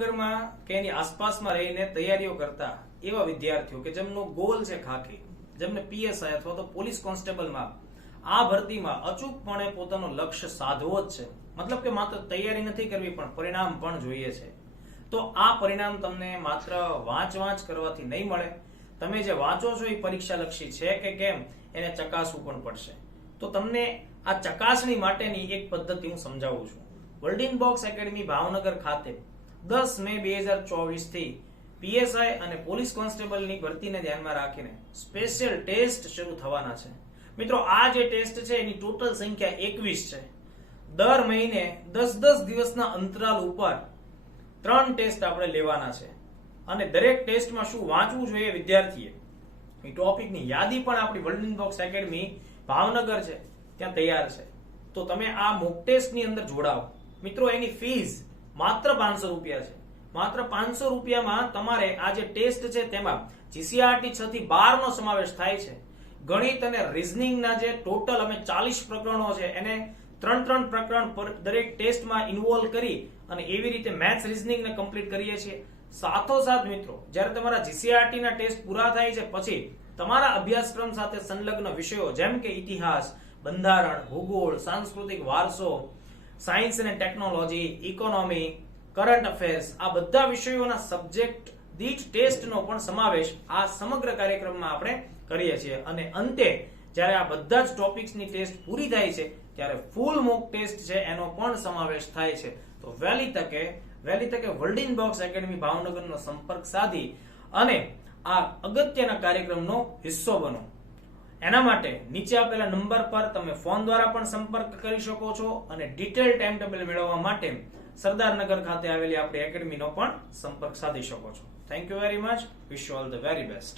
ભાવનગરમાં કે એની આસપાસમાં રહીને તૈયારીઓ કરતા એવા વિદ્યાર્થીઓ કે જેમનો ગોલ છે ખાખી, જેમને પીએસઆઈ અથવા તો પોલીસ કોન્સ્ટેબલમાં આ ભરતીમાં અચૂકપણે પોતાનો લક્ષ્ય સાધવો જ છે, મતલબ કે માત્ર તૈયારી નથી કરવી પણ પરિણામ પણ જોઈએ છે, તો આ પરિણામ તમને માત્ર વાંચ કરવાથી નહીં મળે. તમે જે વાંચો છો એ પરીક્ષાલક્ષી છે કે કેમ એને ચકાસવું પણ પડશે. તો તમને આ ચકાસણી માટેની એક પદ્ધતિ હું સમજાવું છું. વર્લ્ડિન બોક્સ એકેડમી ભાવનગર ખાતે 10 મે 2024 થી પીએસઆઈ અને પોલીસ કોન્સ્ટેબલની ભરતીને ધ્યાનમાં રાખીને સ્પેશિયલ ટેસ્ટ શરૂ થવાના છે. મિત્રો, આ જે ટેસ્ટ છે એની ટોટલ સંખ્યા 21 છે. દર મહિને 10 દિવસના અંતરાલ ઉપર 3 ટેસ્ટ આપણે લેવાના છે અને દરેક ટેસ્ટમાં શું વાંચવું જોઈએ વિદ્યાર્થીએ એ ટોપિકની યાદી પણ આપણી વર્લ્ડિન બોક્સ એકેડમી ભાવનગર છે ત્યાં તૈયાર છે. તો તમે આ મોક ટેસ્ટની અંદર જોડાઓ. મિત્રો, એની ફીસ માત્ર 500 રૂપિયા છે. માત્ર 500 રૂપિયામાં તમારે આ જે ટેસ્ટ છે તેમાં જીસીઆરટી 6 થી 12 નો સમાવેશ થાય છે. ગણિત અને રીઝનિંગના જે ટોટલ અમે 40 પ્રકરણો છે એને 3 પ્રકરણ પર દરેક ટેસ્ટમાં ઇન્વોલ્વ કરી અને એવી રીતે મેથ્સ રીઝનિંગને કમ્પ્લીટ કરીએ છીએ. સાથોસાથ મિત્રો, જ્યારે તમારા જીસીઆરટી ના ટેસ્ટ પૂરા થાય છે પછી તમારા અભ્યાસક્રમ સાથે સંલગ્ન વિષયો જેમ કે ઇતિહાસ, બંધારણ, ભૂગોળ, સાંસ્કૃતિક વારસો, સાયન્સ અને ટેકનોલોજી, ઇકોનોમી, કરંટ અફેર્સ, આ બધા વિષયોના સબ્જેક્ટ દીઠ ટેસ્ટનો પણ સમાવેશ આ સમગ્ર કાર્યક્રમમાં આપણે કરીએ છીએ. અને અંતે જ્યારે આ બધા જ ટોપિક્સની ટેસ્ટ પૂરી થાય છે ત્યારે ફૂલ મોક ટેસ્ટ છે એનો પણ સમાવેશ થાય છે. તો વહેલી તકે વર્લ્ડિન બોક્સ એકેડમી ભાવનગરનો સંપર્ક સાધી અને આ અગત્યના કાર્યક્રમનો હિસ્સો બનો. એના માટે નીચે આપેલા નંબર પર તમે ફોન દ્વારા પણ સંપર્ક કરી શકો છો અને ડિટેલ ટાઈમ ટેબલ મેળવવા માટે સરદારનગર ખાતે આવેલી આપણી એકેડમીનો પણ સંપર્ક સાધી શકો છો. Thank you very much. Wish you all the very best.